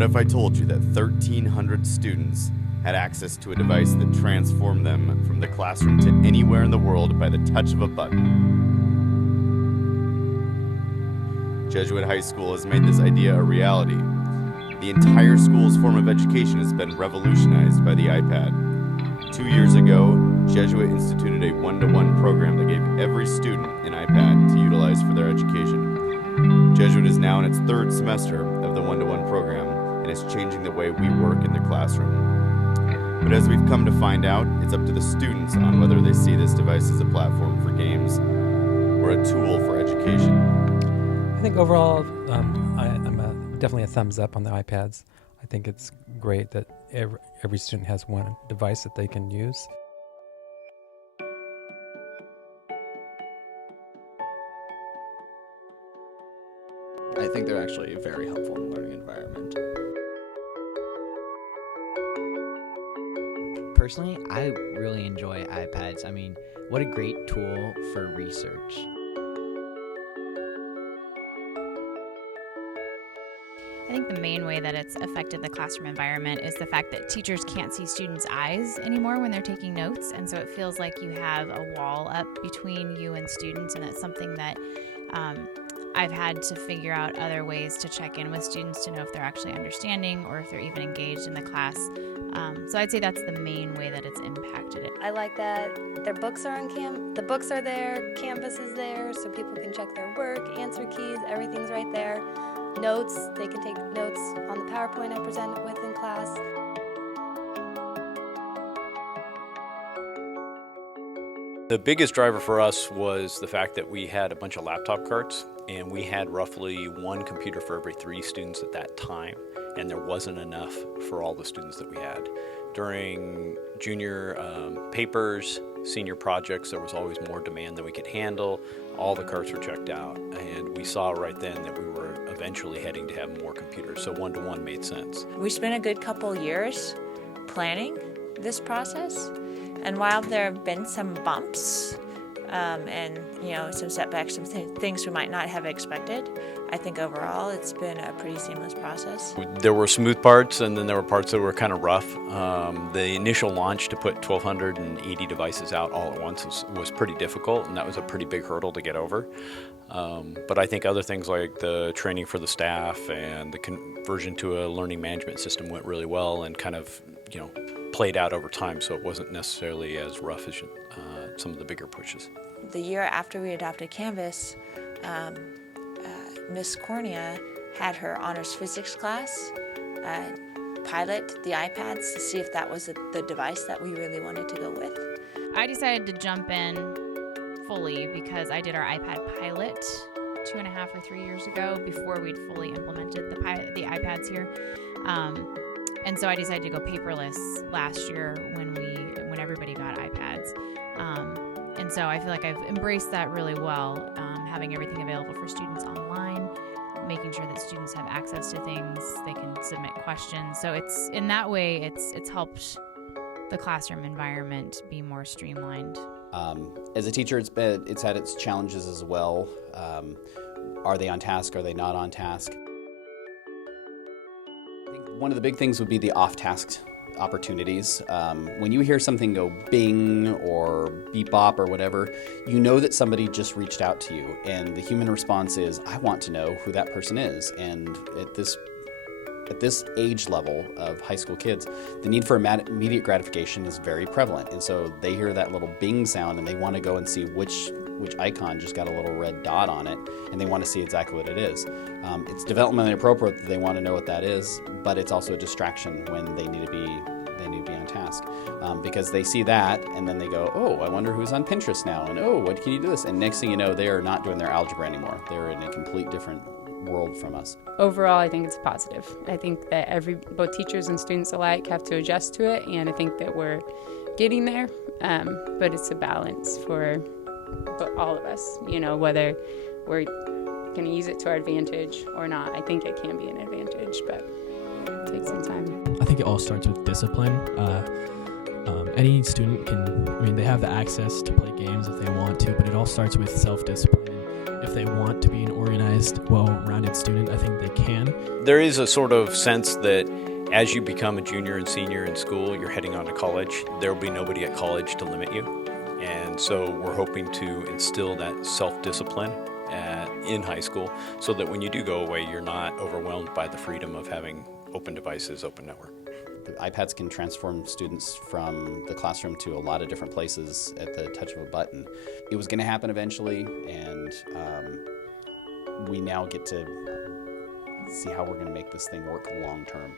What if I told you that 1,300 students had access to a device that transformed them from the classroom to anywhere in the world by the touch of a button? Jesuit High School has made this idea a reality. The entire school's form of education has been revolutionized by the iPad. 2 years ago, Jesuit instituted a one-to-one program that gave every student an iPad to utilize for their education. Jesuit is now in its third semester of the one-to-one program, and it's changing the way we work in the classroom. But as we've come to find out, it's up to the students on whether they see this device as a platform for games or a tool for education. I think overall, I'm definitely a thumbs up on the iPads. I think it's great that every student has one device that they can use. I think they're actually very helpful in the learning environment. Personally, I really enjoy iPads. I mean, what a great tool for research. I think the main way that it's affected the classroom environment is the fact that teachers can't see students' eyes anymore when they're taking notes, and so it feels like you have a wall up between you and students, and that's something that I've had to figure out other ways to check in with students to know if they're actually understanding or if they're even engaged in the class. So I'd say that's the main way that it's impacted it. I like that their books are on the books are there, Canvas is there, so people can check their work, answer keys, everything's right there. Notes, they can take notes on the PowerPoint I present with in class. The biggest driver for us was the fact that we had a bunch of laptop carts, and we had roughly one computer for every 3 students at that time, and there wasn't enough for all the students that we had. During junior papers, senior projects, there was always more demand than we could handle. All the carts were checked out, and we saw right then that we were eventually heading to have more computers, so one-to-one made sense. We spent a good couple years planning this process, and while there have been some bumps and some setbacks, some things we might not have expected, I think overall it's been a pretty seamless process. There were smooth parts, and then there were parts that were kind of rough. The initial launch to put 1,280 devices out all at once was pretty difficult, and that was a pretty big hurdle to get over. But I think other things like the training for the staff and the conversion to a learning management system went really well and kind of, played out over time, so it wasn't necessarily as rough as some of the bigger pushes. The year after we adopted Canvas, Miss Cornea had her honors physics class pilot the iPads to see if that was the device that we really wanted to go with. I decided to jump in fully because I did our iPad pilot 2.5 or 3 years ago before we'd fully implemented the iPads here. And so I decided to go paperless last year when everybody got iPads. And so I feel like I've embraced that really well, having everything available for students online, making sure that students have access to things, they can submit questions. So it's in that way, it's helped the classroom environment be more streamlined. As a teacher, it's had its challenges as well. Are they on task? Are they not on task? I think one of the big things would be the off-task opportunities. When you hear something go bing or beep bop or whatever, you know that somebody just reached out to you, and the human response is, I want to know who that person is. And at this age level of high school kids, the need for immediate gratification is very prevalent. And so they hear that little bing sound and they want to go and see which icon just got a little red dot on it, and they want to see exactly what it is. It's developmentally appropriate that they want to know what that is, but it's also a distraction when they need to be on task, because they see that and then they go, oh, I wonder who's on Pinterest now, and oh, what can you do this? And next thing you know, they are not doing their algebra anymore. They're in a complete different world from us. Overall, I think it's positive. I think that both teachers and students alike have to adjust to it, and I think that we're getting there, but it's a balance for all of us, whether we're going to use it to our advantage or not. I think it can be an advantage, but it takes some time. I think it all starts with discipline. Any student they have the access to play games if they want to, but it all starts with self-discipline. If if they want to be an organized, well-rounded student, I think they can. There is a sort of sense that as you become a junior and senior in school, you're heading on to college. There will be nobody at college to limit you. And so we're hoping to instill that self-discipline in high school so that when you do go away, you're not overwhelmed by the freedom of having open devices, open network. The iPads can transform students from the classroom to a lot of different places at the touch of a button. It was going to happen eventually, and we now get to see how we're going to make this thing work long term.